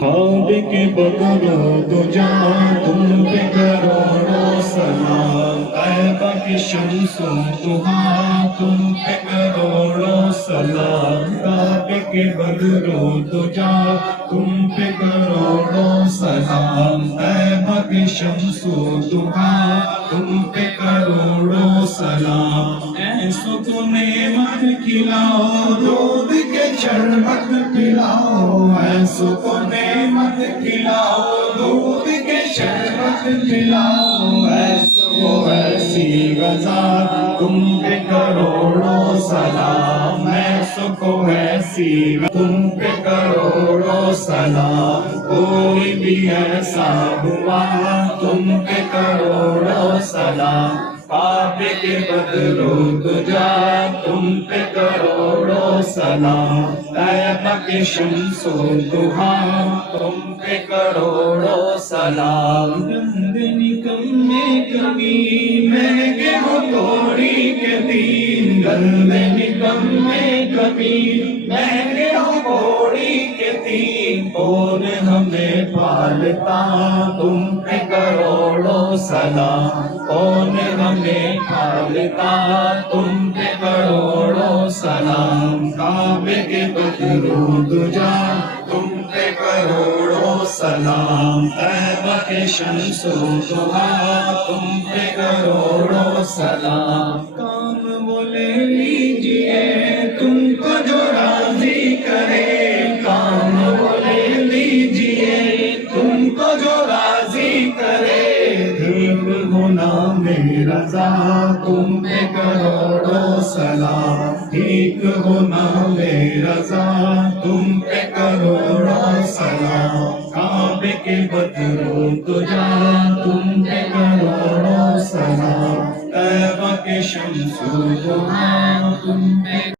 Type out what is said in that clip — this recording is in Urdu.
خواب کے بدرو دجا تم پہ کروڑوں سلام، طیبہ کی شمس و ضحیٰ تم پہ کروڑوں سلام، کعبے کے بدرو دجا تم پہ کروڑوں سلام، طیبہ کی شمس و ضحیٰ تم پہ کروڑوں سلام، ایسو کو نعمت کھلاؤ دودھ کے شربت پلاؤ، ایسو کو نعمت کھلاؤ دودھ کے شربت پلاؤ، ایسو ایسی غذا تم پہ کروڑوں سلام، ایسو کو ایسی تم پہ کروڑوں سلام، کوئی بھی ایسا ہوا تم پہ کروڑوں سلام، کعبے کے بدرو دجا تم پہ کروڑوں سلام، طیبہ کے شمس و ضحیٰ تم پہ کروڑوں سلام، گند نکمے کبھی مہنگے ہو توڑی کے دین، گند نکمے کبھی مہنگے ہو توڑی کے دین، کون ہمیں پالتا تم پہ کروڑوں سلام، کون ہمیں پالتا تم پہ کروڑوں سلام، کعبے کے بدرو دجا تم پہ کروڑوں سلام، طیبہ کے شمس و ضحیٰ تم پہ کروڑوں سلام، کام وہ لے لیجئے تم کو جو راضی کرے، کام وہ لے لیجئے تم کو جو راضی کرے، ٹھیک ہونا میرا رضا تم پہ کروڑوں سلام، ٹھیک ہونا میرا رضا تم پہ کروڑوں سلام، کعبے کے بدرو دجا تم پہ کروڑوں سلام، طیبہ کے شمس و ضحیٰ تم پہ